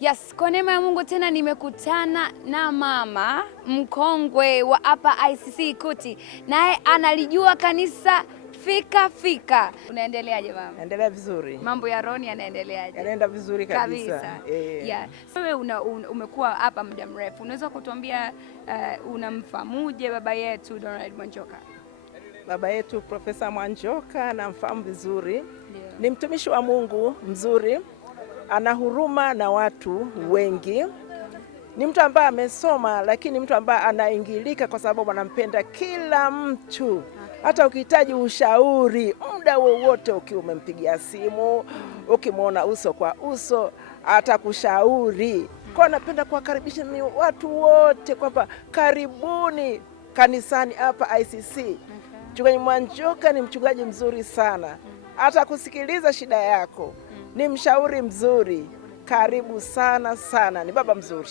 Yes, kwa neema ya Mungu tena nimekutana na mama mkongwe wa hapa ICC Kuti, naye analijua kanisa fika. Unaendeleaje mama? Naendelea vizuri. Mambo ya Roni yanaendeleaje? Yanaenda vizuri kabisa. Yeah. Wewe umekuwa hapa muda mrefu. Unaweza kutuambia unamfamuje baba yetu Donald Mwanjoka? Baba yetu Profesa Mwanjoka namfahamu vizuri. Yeah. Ni mtumishi wa Mungu mzuri. Ana huruma na watu wengi. Ni mtu ambaye amesoma, lakini mtu ambaye anaingilika kwa sababu anampenda kila mtu. Hata ukihitaji ushauri muda wowote, ukiwa umempigia simu, ukimwona uso kwa uso, atakushauri. Kwa napenda kuwakaribisha watu wote kwamba karibuni kanisani hapa ICC. Mchungaji Mwanjoka ni mchungaji mzuri sana. Hata kusikiliza shida yako. Ni mshauri mzuri. Karibu sana, ni baba mzuri.